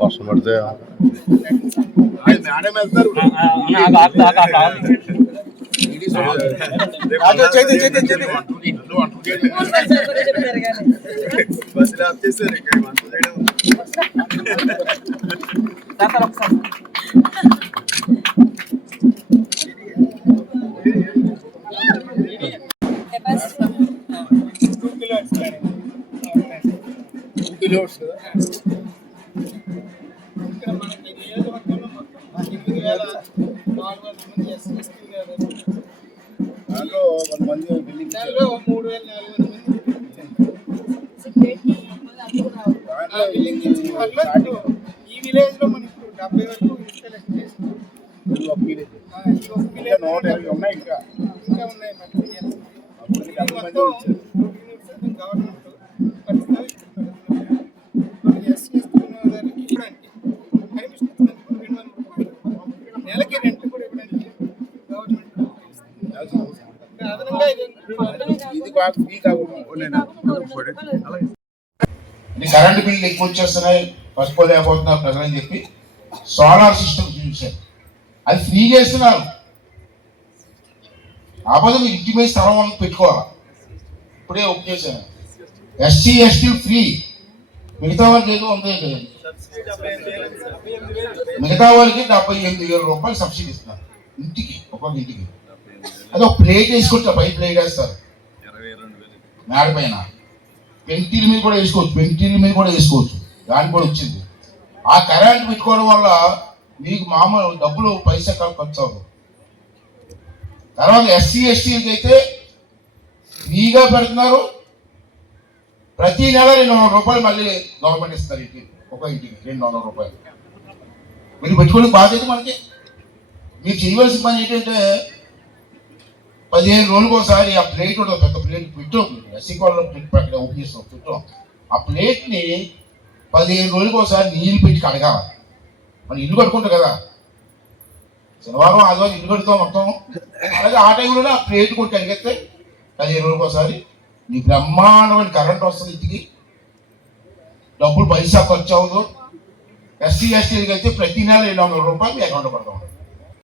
వర్షం పడితే ఈ విలేజ్ లో మనకు 70 వరకు సెలెక్ట్ చేస్తాం. 120 ఉన్నాయి, ఇంకా ఉన్నాయి. నెలకి రెంట్ కూడా ఇవ్వడానికి గవర్నమెంట్ అదనంగా కరెంట్ బిల్లు ఎక్కువ వచ్చేస్తున్నాయి, పసుకోలేకపోతున్నారు ప్రజలని చెప్పి సోలార్ సిస్టమ్ చూసారు. అది ఫ్రీ చేస్తున్నారు. ఆపద మీరు ఇంటి మీద స్థలం పెట్టుకోవాలి. ఇప్పుడే ఒప్పు చేశాను. ఎస్సీ ఎస్టీ ఫ్రీ, మిగతా వాళ్ళకి ఏదో ఉంది కదండి. మిగతా వాళ్ళకి 78,000 రూపాయలు సబ్సిడీ ఇస్తున్నారు ఇంటికి, ఒక్కొక్క ఇంటికి. అది ఒక ప్లేట్ వేసుకుంటారు, పై ప్లేట్ వేస్తారు మేడ పైన. పెంటీల మీద కూడా వేసుకోవచ్చు, పెంటీల మీద కూడా వేసుకోవచ్చు. దానికి కూడా వచ్చింది. ఆ కరెంట్ పెట్టుకోవడం వల్ల మీకు మామూలు డబ్బులు పైసా ఖర్చు అవ్వదు. తర్వాత ఎస్సీ ఎస్టీలకి అయితే ఫ్రీగా పెడుతున్నారు. ప్రతి నెల 200 రూపాయలు మళ్ళీ గవర్నమెంట్ ఇస్తారు. ఇంటికి ఒక ఇంటికి 200 రూపాయలు. మీరు పెట్టుకునే బాధ్యత మనకి. మీరు చేయవలసిన పని ఏంటంటే 15 రోజులకు ఒకసారి ఆ ప్లేట్ ఉంటుంది, పెద్ద ప్లేట్ పెట్టాం. ఎస్సీ కాలంలో ప్లేట్ అక్కడ ఓపెన్ చేస్తాం, పెట్టాం. ఆ ప్లేట్ని 15 రోజులకు ఒకసారి నీళ్ళు పెట్టి కడగాలి. మనం ఇల్లు కట్టుకుంటాం కదా, శనివారం ఆదివారం ఇల్లు కడుతాం మొత్తం. అలాగే ఆ టైంలోనే ఆ ప్లేట్ కొట్టి కడిగేస్తే 15 రోజులకు ఒకసారి నీ బ్రహ్మాండమైన కరెంట్ వస్తుంది ఇంటికి. డబ్బులు పైసా ఖర్చు అవ్వదు. ఎస్సీ ఎస్టీలకి అయితే ప్రతి నెల 200 రూపాయలు మీ అకౌంట్లో పడతాం.